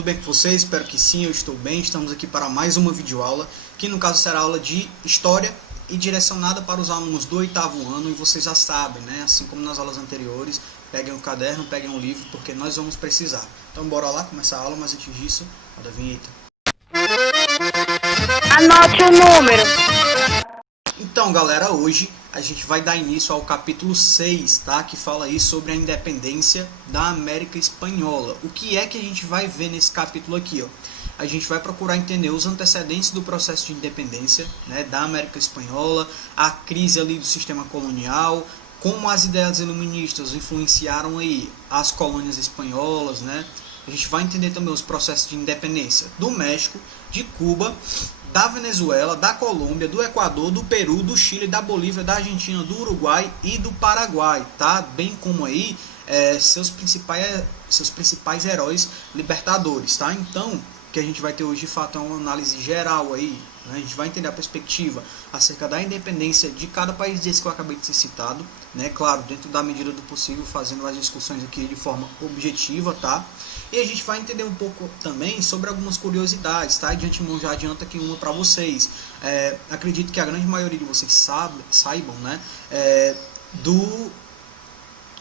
tudo bem com vocês? Espero que sim, eu estou bem. Estamos aqui para mais uma videoaula, que no caso será aula de História e direcionada para os alunos do 8º ano. E vocês já sabem, né? Assim como nas aulas anteriores, peguem um caderno, peguem um livro, porque nós vamos precisar. Então bora lá começar a aula, mas antes disso, roda a vinheta. Anote o número. Então galera, hoje a gente vai dar início ao capítulo 6, tá? Que fala aí sobre a independência da América Espanhola. O que é que a gente vai ver nesse capítulo aqui, ó? A gente vai procurar entender os antecedentes do processo de independência, né, da América Espanhola, a crise ali do sistema colonial, como as ideias iluministas influenciaram aí as colônias espanholas, né? A gente vai entender também os processos de independência do México, de Cuba, da Venezuela, da Colômbia, do Equador, do Peru, do Chile, da Bolívia, da Argentina, do Uruguai e do Paraguai, tá? Bem como aí seus principais heróis libertadores, tá? Então, o que a gente vai ter hoje de fato é uma análise geral aí, né? A gente vai entender a perspectiva acerca da independência de cada país desse que eu acabei de ser citado, né? Claro, dentro da medida do possível, fazendo as discussões aqui de forma objetiva, tá? E a gente vai entender um pouco também sobre algumas curiosidades, tá? E de antemão já adianta aqui uma para vocês. Acredito que a grande maioria de vocês saibam, né? Do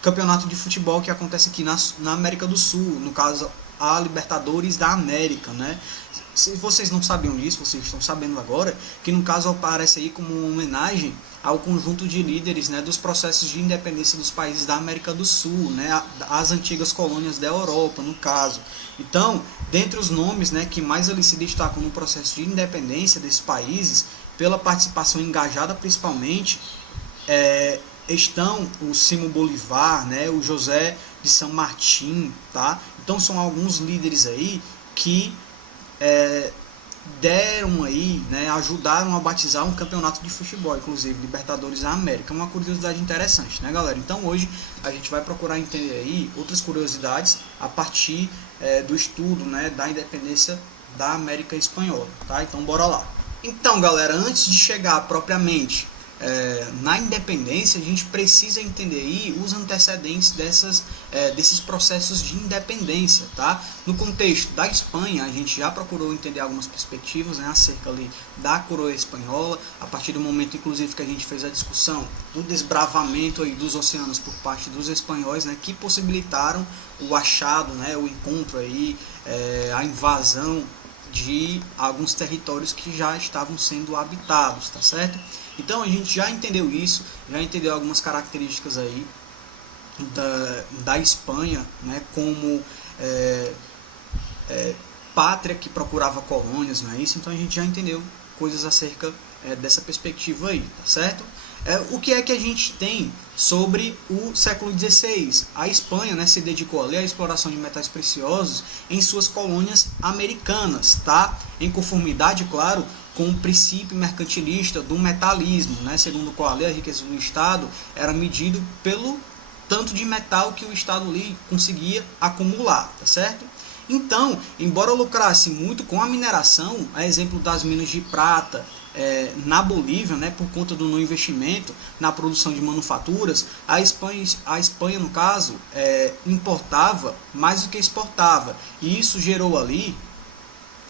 campeonato de futebol que acontece aqui na América do Sul, no caso a Libertadores da América, né? Se vocês não sabiam disso, vocês estão sabendo agora, que no caso aparece aí como uma homenagem ao conjunto de líderes, né, dos processos de independência dos países da América do Sul, né, as antigas colônias da Europa, no caso. Então, dentre os nomes, né, que mais ali se destacam no processo de independência desses países, pela participação engajada principalmente, estão o Simão Bolívar, né, o José de San Martín, tá? Então são alguns líderes aí que deram aí, né, ajudaram a batizar um campeonato de futebol, inclusive Libertadores da América. Uma curiosidade interessante, né, galera? Então hoje a gente vai procurar entender aí outras curiosidades a partir do estudo, né, da independência da América Espanhola, tá? Então bora lá. Então, galera, antes de chegar propriamente na independência, a gente precisa entender aí os antecedentes desses processos de independência, tá? No contexto da Espanha, a gente já procurou entender algumas perspectivas, né, acerca ali da coroa espanhola, a partir do momento, inclusive, que a gente fez a discussão do desbravamento aí dos oceanos por parte dos espanhóis, né, que possibilitaram o achado, né, o encontro aí, a invasão de alguns territórios que já estavam sendo habitados, tá certo? Então a gente já entendeu isso, já entendeu algumas características aí da Espanha, né, como pátria que procurava colônias, não é isso? Então a gente já entendeu coisas acerca dessa perspectiva aí, tá certo? O que é que a gente tem sobre o século XVI? A Espanha, né, se dedicou ali à exploração de metais preciosos em suas colônias americanas, tá? Em conformidade, claro, com o princípio mercantilista do metalismo, né, segundo o qual a riqueza do Estado era medido pelo tanto de metal que o Estado ali conseguia acumular, tá certo? Então, embora lucrasse muito com a mineração, a exemplo das minas de prata na Bolívia, né, por conta do não investimento na produção de manufaturas, a Espanha no caso, importava mais do que exportava, e isso gerou ali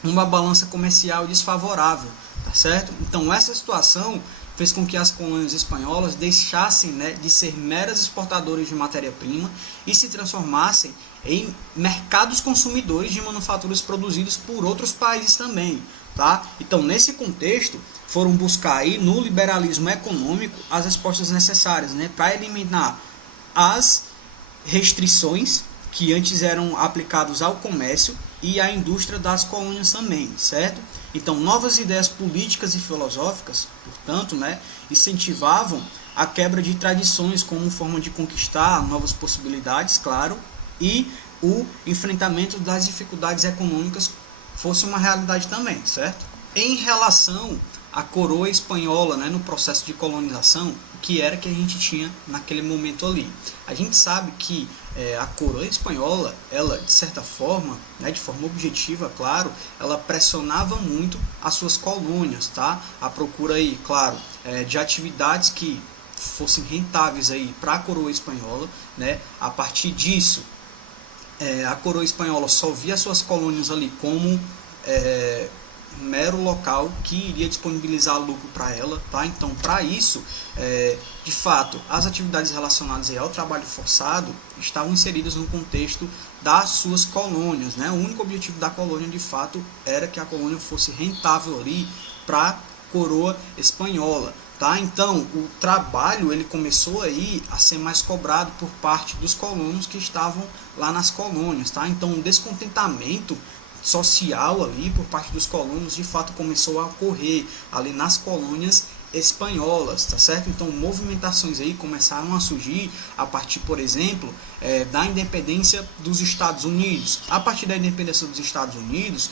uma balança comercial desfavorável, tá certo? Então essa situação fez com que as colônias espanholas deixassem, né, de ser meras exportadoras de matéria-prima e se transformassem em mercados consumidores de manufaturas produzidas por outros países também, tá? Então nesse contexto foram buscar aí no liberalismo econômico as respostas necessárias, né, para eliminar as restrições que antes eram aplicadas ao comércio e à indústria das colônias também, certo? Então, novas ideias políticas e filosóficas, portanto, né, incentivavam a quebra de tradições como forma de conquistar novas possibilidades, claro, e o enfrentamento das dificuldades econômicas fosse uma realidade também, certo? Em relação à coroa espanhola, né, no processo de colonização, o que era que a gente tinha naquele momento ali? A gente sabe que a coroa espanhola, ela de certa forma, né, de forma objetiva, claro, ela pressionava muito as suas colônias, tá? A procura aí, claro, de atividades que fossem rentáveis aí para a coroa espanhola, né? A partir disso, a coroa espanhola só via suas colônias ali como mero local que iria disponibilizar lucro para ela, tá? Então, para isso, de fato, as atividades relacionadas ao trabalho forçado estavam inseridas no contexto das suas colônias, né? O único objetivo da colônia, de fato, era que a colônia fosse rentável ali para a coroa espanhola. Tá? Então, o trabalho ele começou aí a ser mais cobrado por parte dos colonos que estavam lá nas colônias. Tá? Então, o descontentamento social ali por parte dos colonos de fato começou a ocorrer ali nas colônias espanholas, tá certo? Então movimentações aí começaram a surgir a partir, por exemplo, da independência dos Estados Unidos. A partir da independência dos Estados Unidos,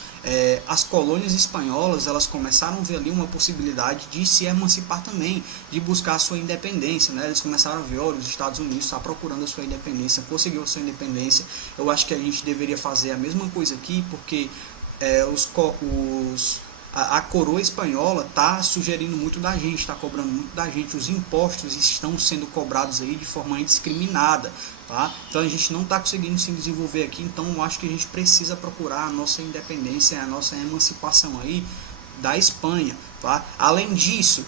as colônias espanholas elas começaram a ver ali uma possibilidade de se emancipar também, de buscar a sua independência, né? Eles começaram a ver, olha, os Estados Unidos está procurando a sua independência, conseguiu a sua independência. Eu acho que a gente deveria fazer a mesma coisa aqui, porque a coroa espanhola está sugerindo muito da gente, está cobrando muito da gente, os impostos estão sendo cobrados aí de forma indiscriminada, tá? Então a gente não está conseguindo se desenvolver aqui, então eu acho que a gente precisa procurar a nossa independência, a nossa emancipação aí da Espanha, tá? Além disso,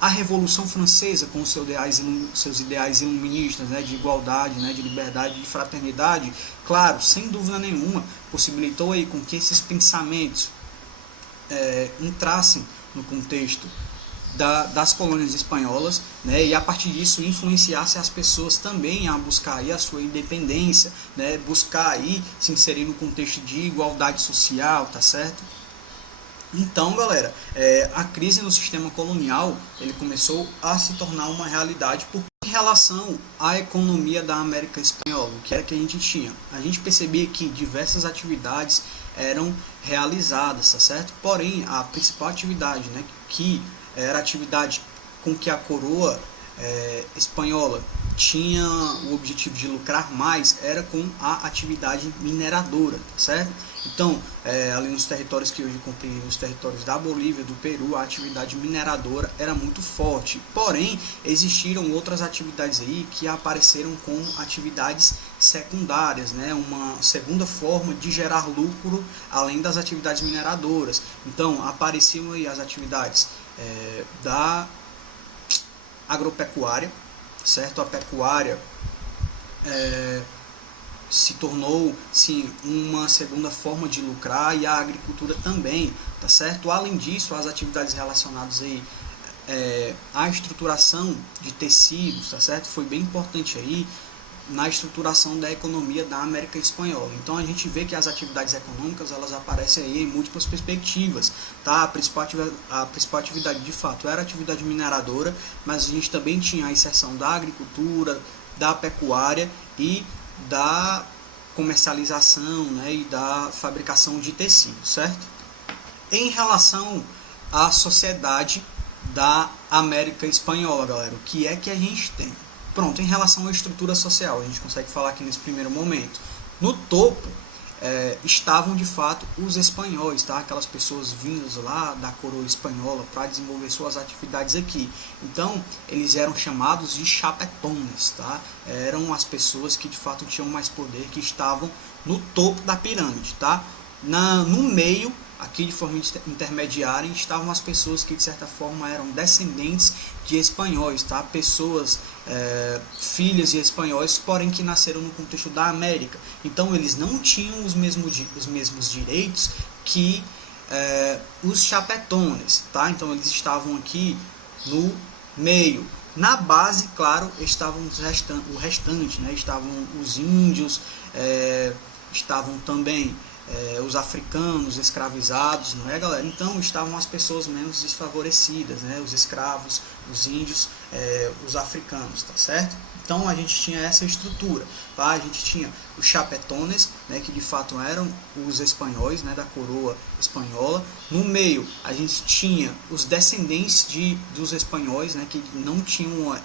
a Revolução Francesa com seus ideais iluministas, né, de igualdade, né, de liberdade, de fraternidade, claro, sem dúvida nenhuma, possibilitou aí com que esses pensamentos entrassem no contexto das colônias espanholas, né, e a partir disso influenciasse as pessoas também a buscar aí a sua independência, né, buscar aí se inserir no contexto de igualdade social, tá certo? Então, galera, a crise no sistema colonial ele começou a se tornar uma realidade em relação à economia da América Espanhola. O que era que a gente tinha? A gente percebia que diversas atividades eram realizadas, tá certo? Porém, a principal atividade, né, que era a atividade com que a coroa espanhola tinha o objetivo de lucrar mais, era com a atividade mineradora, tá certo? Então, ali nos territórios que hoje compreendem os territórios da Bolívia, do Peru, a atividade mineradora era muito forte. Porém, existiram outras atividades aí que apareceram como atividades secundárias, né? Uma segunda forma de gerar lucro além das atividades mineradoras. Então, apareciam aí as atividades da agropecuária, certo? A pecuária se tornou, sim, uma segunda forma de lucrar, e a agricultura também, tá certo? Além disso, as atividades relacionadas aí à estruturação de tecidos, tá certo? Foi bem importante aí na estruturação da economia da América Espanhola. Então a gente vê que as atividades econômicas elas aparecem aí em múltiplas perspectivas, tá? A principal atividade de fato era a atividade mineradora, mas a gente também tinha a inserção da agricultura, da pecuária e da comercialização, né, e da fabricação de tecidos, certo? Em relação à sociedade da América Espanhola, galera, o que é que a gente tem? Pronto, em relação à estrutura social, a gente consegue falar aqui nesse primeiro momento. No topo estavam de fato os espanhóis, tá? Aquelas pessoas vindas lá da coroa espanhola para desenvolver suas atividades aqui. Então, eles eram chamados de chapetones, tá? Eram as pessoas que de fato tinham mais poder, que estavam no topo da pirâmide, tá? No meio, aqui de forma intermediária, estavam as pessoas que de certa forma eram descendentes de espanhóis, tá? Pessoas filhas de espanhóis, porém que nasceram no contexto da América. Então eles não tinham os mesmos direitos que os chapetones, tá? Então eles estavam aqui no meio. Na base, claro, estavam o restante, né? Estavam os índios, estavam também os africanos escravizados, não é, galera? Então estavam as pessoas menos desfavorecidas, né? Os escravos, os índios, os africanos, tá certo? Então a gente tinha essa estrutura, tá? A gente tinha os chapetones, né, que de fato eram os espanhóis, né, da coroa espanhola. No meio a gente tinha os descendentes dos espanhóis, né, que não tinham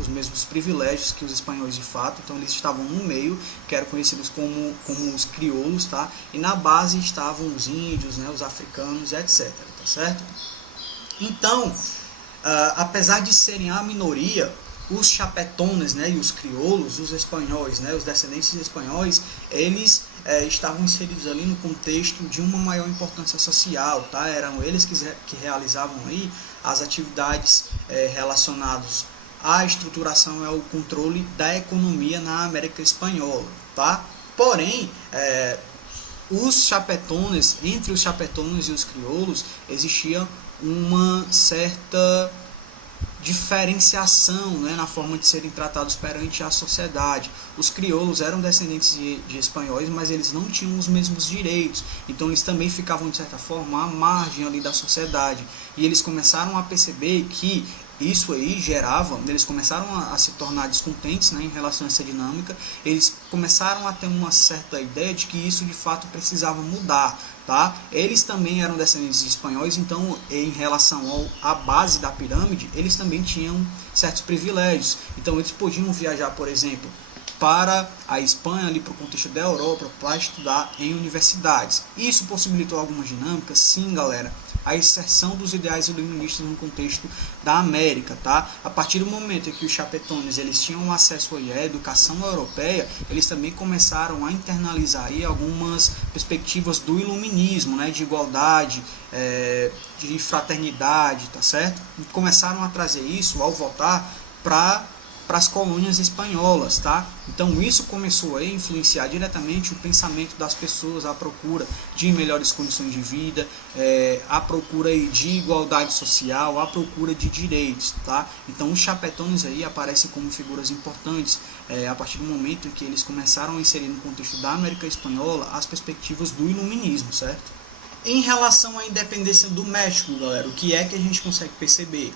os mesmos privilégios que os espanhóis de fato, então eles estavam no meio, que eram conhecidos como os crioulos, tá? E na base estavam os índios, né, os africanos, etc, tá certo? Então, apesar de serem a minoria, os chapetones, né, e os crioulos, os espanhóis, né, os descendentes espanhóis, eles estavam inseridos ali no contexto de uma maior importância social, tá? Eram eles que realizavam aí as atividades relacionadas à estruturação e ao controle da economia na América Espanhola, tá? Porém, os chapetones, entre os chapetones e os crioulos, existia uma certa diferenciação, né, na forma de serem tratados perante a sociedade. Os crioulos eram descendentes de espanhóis, mas eles não tinham os mesmos direitos, então eles também ficavam, de certa forma, à margem ali da sociedade. E eles começaram a perceber que isso aí gerava, eles começaram a se tornar descontentes, né, em relação a essa dinâmica, eles começaram a ter uma certa ideia de que isso de fato precisava mudar, tá? Eles também eram descendentes de espanhóis, então em relação à base da pirâmide, eles também tinham certos privilégios, então eles podiam viajar, por exemplo, para a Espanha, ali para o contexto da Europa, para estudar em universidades. Isso possibilitou algumas dinâmicas? Sim, galera. A inserção dos ideais iluministas no contexto da América, tá? A partir do momento em que os chapetones eles tinham acesso aí à educação europeia, eles também começaram a internalizar aí algumas perspectivas do iluminismo, né? De igualdade, de fraternidade, tá certo? E começaram a trazer isso ao voltar para as colônias espanholas, tá? Então isso começou a influenciar diretamente o pensamento das pessoas, a procura de melhores condições de vida, a procura aí de igualdade social, a procura de direitos, tá? Então os chapetones aí aparecem como figuras importantes a partir do momento em que eles começaram a inserir no contexto da América Espanhola as perspectivas do iluminismo, certo? Em relação à independência do México, galera, o que é que a gente consegue perceber?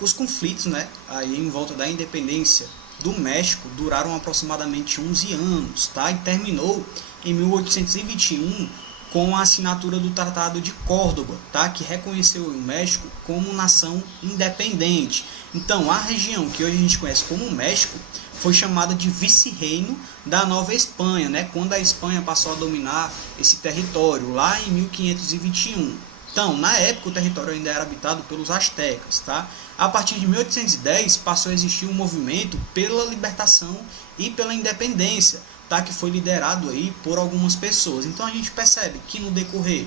Os conflitos, né, aí em volta da independência do México duraram aproximadamente 11 anos, tá? E terminou em 1821 com a assinatura do Tratado de Córdoba, tá? Que reconheceu o México como nação independente. Então, a região que hoje a gente conhece como México foi chamada de vice-reino da Nova Espanha, né? Quando a Espanha passou a dominar esse território lá em 1521. Então, na época, o território ainda era habitado pelos astecas, tá? A partir de 1810, passou a existir um movimento pela libertação e pela independência, tá? Que foi liderado aí por algumas pessoas. Então, a gente percebe que no decorrer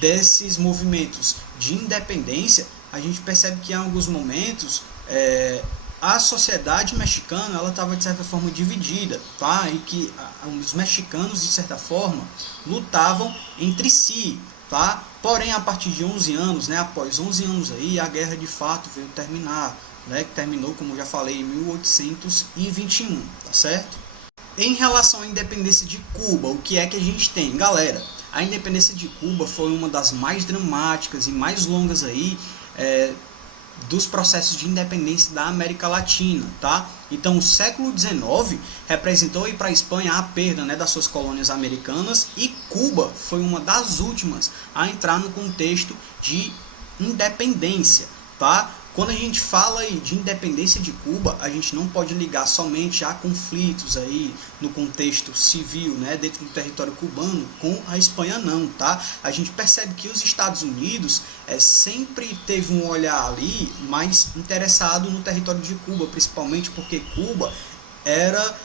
desses movimentos de independência, a gente percebe que em alguns momentos a sociedade mexicana ela estava de certa forma dividida, tá? E que os mexicanos de certa forma lutavam entre si, tá? Porém, a partir de 11 anos, né, após 11 anos aí, a guerra de fato veio terminar, né, que terminou, como eu já falei, em 1821, tá certo? Em relação à independência de Cuba, o que é que a gente tem? Galera, a independência de Cuba foi uma das mais dramáticas e mais longas aí, dos processos de independência da América Latina, tá? Então, o século XIX representou para a Espanha a perda, né, das suas colônias americanas, e Cuba foi uma das últimas a entrar no contexto de independência, tá? Quando a gente fala aí de independência de Cuba, a gente não pode ligar somente a conflitos aí no contexto civil, né, dentro do território cubano com a Espanha, não, tá? A gente percebe que os Estados Unidos sempre teve um olhar ali mais interessado no território de Cuba, principalmente porque Cuba era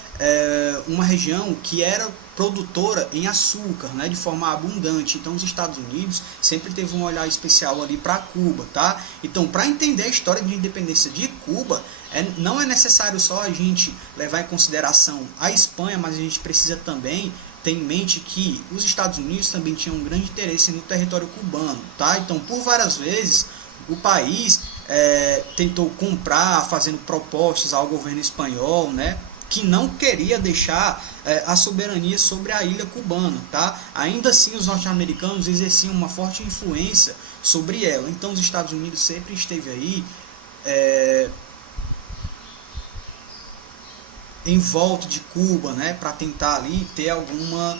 uma região que era produtora em açúcar, né, de forma abundante. Então os Estados Unidos sempre teve um olhar especial ali para Cuba, tá? Então, para entender a história de independência de Cuba, não é necessário só a gente levar em consideração a Espanha, mas a gente precisa também ter em mente que os Estados Unidos também tinham um grande interesse no território cubano, tá? Então, por várias vezes, o país tentou comprar, fazendo propostas ao governo espanhol, né, que não queria deixar a soberania sobre a ilha cubana, tá? Ainda assim, os norte-americanos exerciam uma forte influência sobre ela. Então, os Estados Unidos sempre esteve aí em volta de Cuba, né, para tentar ali ter alguma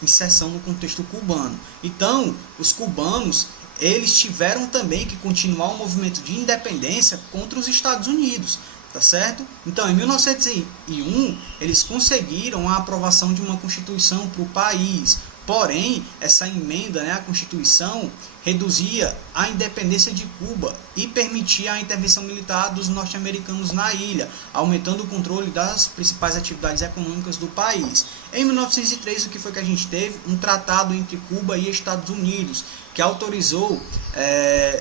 inserção no contexto cubano. Então, os cubanos eles tiveram também que continuar o movimento de independência contra os Estados Unidos, tá certo? Então, em 1901, eles conseguiram a aprovação de uma constituição para o país, Porém, essa emenda, né, à Constituição, reduzia a independência de Cuba e permitia a intervenção militar dos norte-americanos na ilha, aumentando o controle das principais atividades econômicas do país. Em 1903, o que foi que a gente teve? Um tratado entre Cuba e Estados Unidos, que autorizou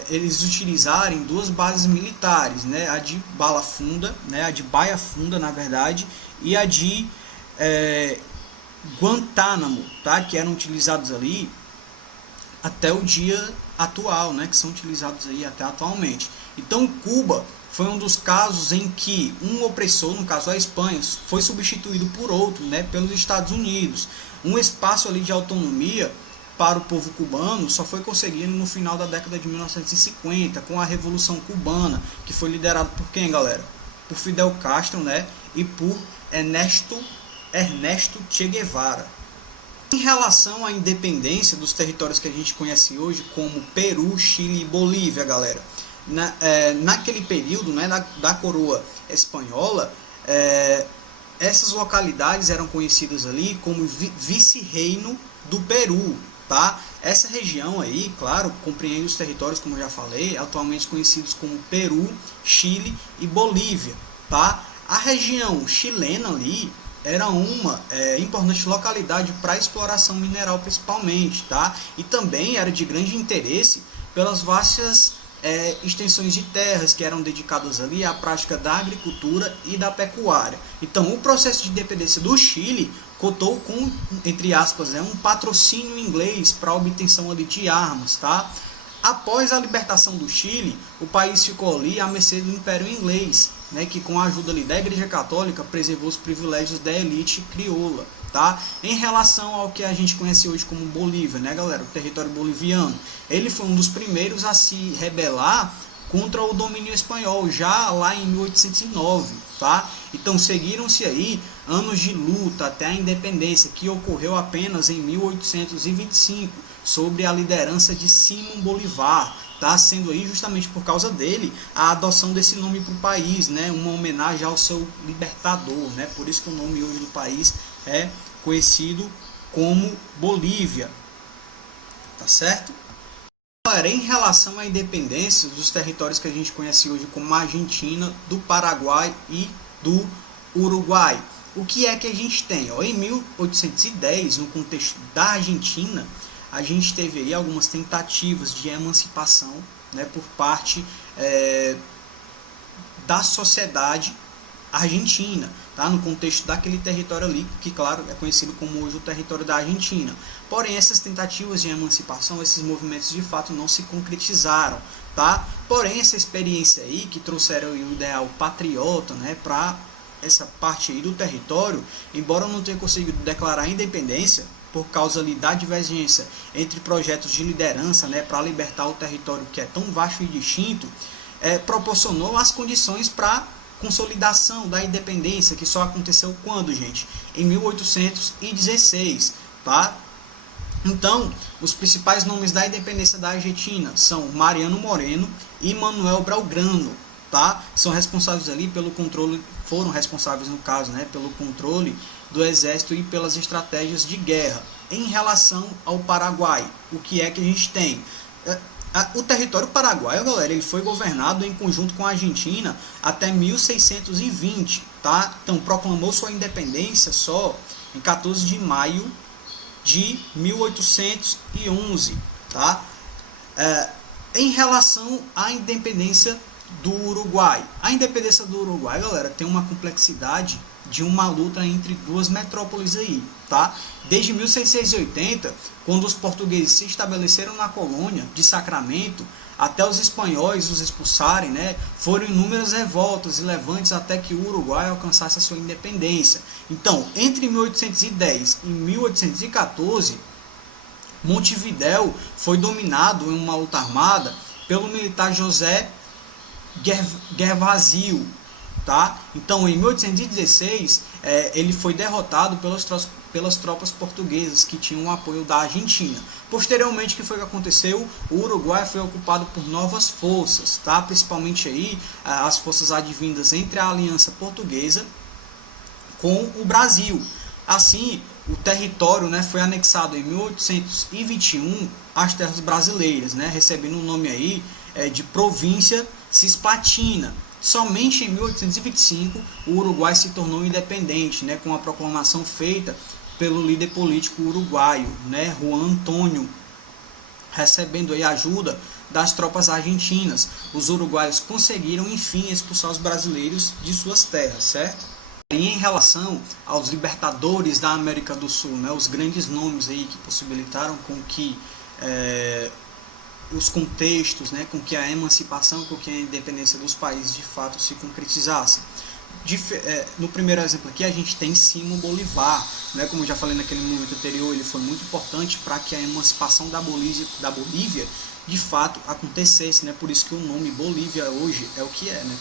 eles utilizarem duas bases militares, né, a de Bala Funda, né, a de Baia Funda, na verdade, e a de Guantánamo, tá? Que eram utilizados ali até o dia atual, né? Que são utilizados aí até atualmente. Então, Cuba foi um dos casos em que um opressor, no caso a Espanha, foi substituído por outro, né? Pelos Estados Unidos. Um espaço ali de autonomia para o povo cubano só foi conseguido no final da década de 1950, com a Revolução Cubana, que foi liderada por quem, galera? Por Fidel Castro, né? E por Ernesto Che Guevara. Em relação à independência dos territórios que a gente conhece hoje, como Peru, Chile e Bolívia, galera, naquele período, né, da coroa espanhola, essas localidades eram conhecidas ali como vice-reino do Peru, tá? Essa região aí, claro, compreende os territórios, como eu já falei, atualmente conhecidos como Peru, Chile e Bolívia, tá? A região chilena ali era uma importante localidade para exploração mineral principalmente, tá? E também era de grande interesse pelas vastas extensões de terras que eram dedicadas ali à prática da agricultura e da pecuária. Então, o processo de independência do Chile contou com, entre aspas, um patrocínio inglês para a obtenção ali de armas, tá? Após a libertação do Chile, o país ficou ali à mercê do Império Inglês, né, que com a ajuda ali da Igreja Católica preservou os privilégios da elite crioula, tá? Em relação ao que a gente conhece hoje como Bolívia, né, galera, o território boliviano, ele foi um dos primeiros a se rebelar contra o domínio espanhol, já lá em 1809, tá? Então seguiram-se aí anos de luta até a independência, que ocorreu apenas em 1825, sobre a liderança de Simón Bolívar, tá? Sendo aí justamente por causa dele a adoção desse nome para o país, né? Uma homenagem ao seu libertador, né? Por isso que o nome hoje do país é conhecido como Bolívia, tá certo? Agora, em relação à independência dos territórios que a gente conhece hoje como a Argentina, do Paraguai e do Uruguai, o que é que a gente tem? Em 1810, no contexto da Argentina, a gente teve aí algumas tentativas de emancipação, né, por parte da sociedade argentina, tá? No contexto daquele território ali, que claro é conhecido como hoje o território da Argentina. Porém, essas tentativas de emancipação, esses movimentos de fato não se concretizaram, tá? Porém, essa experiência aí que trouxeram o ideal patriota, né, para essa parte aí do território, embora não tenha conseguido declarar a independência, por causa ali da divergência entre projetos de liderança, né, para libertar o território que é tão vasto e distinto, proporcionou as condições para consolidação da independência, que só aconteceu quando, gente? Em 1816, tá? Então, os principais nomes da independência da Argentina são Mariano Moreno e Manuel Belgrano, tá? São responsáveis ali pelo controle, foram responsáveis no caso, né, pelo controle do exército e pelas estratégias de guerra. Em relação ao Paraguai, o que é que a gente tem? O território paraguaio, galera, ele foi governado em conjunto com a Argentina até 1620, tá? Então proclamou sua independência só em 14 de maio de 1811, tá? Em relação à independência do Uruguai. A independência do Uruguai, galera, tem uma complexidade de uma luta entre duas metrópoles aí, tá? Desde 1680, quando os portugueses se estabeleceram na colônia de Sacramento, até os espanhóis os expulsarem, né, foram inúmeras revoltas e levantes até que o Uruguai alcançasse a sua independência. Então, entre 1810 e 1814, Montevidéu foi dominado em uma luta armada pelo militar José Gervásio, tá? Então, em 1816, ele foi derrotado pelas tropas portuguesas que tinham o apoio da Argentina. Posteriormente, o que foi que aconteceu? O Uruguai foi ocupado por novas forças, tá? Principalmente aí as forças advindas entre a Aliança Portuguesa com o Brasil. Assim, o território, né, foi anexado em 1821 às terras brasileiras, né, recebendo o nome aí de Província Cisplatina. Somente em 1825 o Uruguai se tornou independente, né, com a proclamação feita pelo líder político uruguaio, né, Juan Antônio, recebendo aí ajuda das tropas argentinas. Os uruguaios conseguiram, enfim, expulsar os brasileiros de suas terras, certo? E em relação aos libertadores da América do Sul, né, os grandes nomes aí que possibilitaram com que os contextos, né, com que a emancipação, com que a independência dos países de fato se concretizasse. No primeiro exemplo aqui a gente tem Simão Bolívar, né, como eu já falei naquele momento anterior, ele foi muito importante para que a emancipação da Bolívia de fato acontecesse, né, por isso que o nome Bolívia hoje é o que é, né,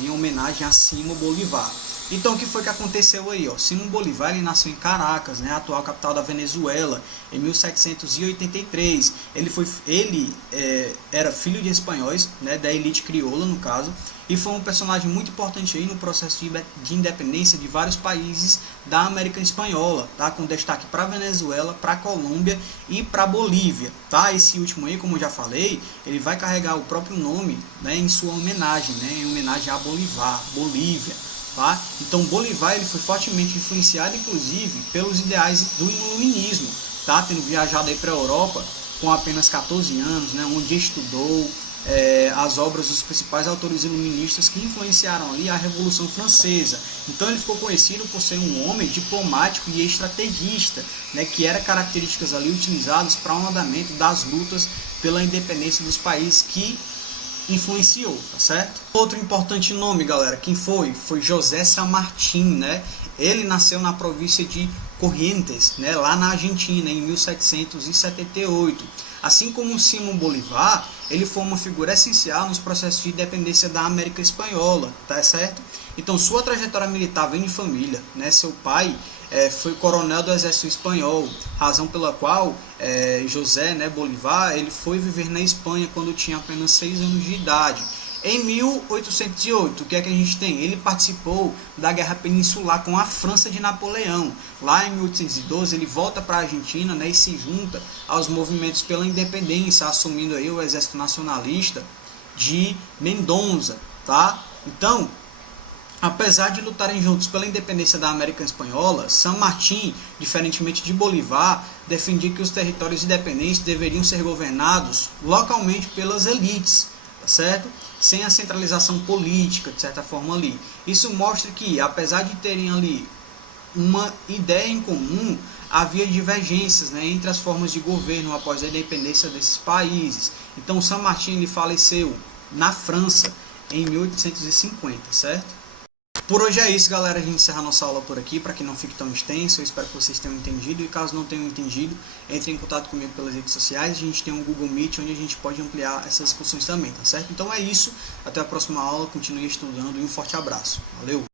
em homenagem a Simão Bolívar. Então o que foi que aconteceu aí? Simão Bolívar ele nasceu em Caracas, né, a atual capital da Venezuela, em 1783. Ele era filho de espanhóis, né, da elite crioula no caso, e foi um personagem muito importante aí no processo de independência de vários países da América Espanhola, tá? Com destaque para a Venezuela, para a Colômbia e para a Bolívia. Tá? Esse último aí, como eu já falei, ele vai carregar o próprio nome, né, em sua homenagem, né, em homenagem a Bolívar, Bolívia. Tá? Então Bolívar ele foi fortemente influenciado, inclusive, pelos ideais do iluminismo, tá? Tendo viajado aí para a Europa com apenas 14 anos, né, onde estudou as obras dos principais autores iluministas que influenciaram ali a Revolução Francesa. Então ele ficou conhecido por ser um homem diplomático e estrategista, né, que eram características ali utilizadas para o andamento das lutas pela independência dos países que influenciou, tá certo? Outro importante nome, galera, quem foi? Foi José San Martín, né? Ele nasceu na província de Corrientes, né, lá na Argentina, em 1778. Assim como Simão Bolívar, ele foi uma figura essencial nos processos de independência da América Espanhola, tá certo? Então sua trajetória militar vem de família, né? Seu pai foi coronel do exército espanhol, razão pela qual José, né, Bolívar, ele foi viver na Espanha quando tinha apenas 6 anos de idade. Em 1808, o que é que a gente tem? Ele participou da Guerra Peninsular com a França de Napoleão. Lá em 1812 ele volta para a Argentina, né, e se junta aos movimentos pela independência, assumindo aí o Exército Nacionalista de Mendonça, tá? Então, apesar de lutarem juntos pela independência da América Espanhola, San Martín, diferentemente de Bolívar, defendia que os territórios independentes deveriam ser governados localmente pelas elites, tá certo? Sem a centralização política, de certa forma ali. Isso mostra que, apesar de terem ali uma ideia em comum, havia divergências, né, entre as formas de governo após a independência desses países. Então, San Martín ele faleceu na França em 1850, certo? Por hoje é isso, galera. A gente encerra nossa aula por aqui, para que não fique tão extenso. Eu espero que vocês tenham entendido. E caso não tenham entendido, entre em contato comigo pelas redes sociais. A gente tem um Google Meet, onde a gente pode ampliar essas discussões também, tá certo? Então é isso. Até a próxima aula. Continue estudando e um forte abraço. Valeu!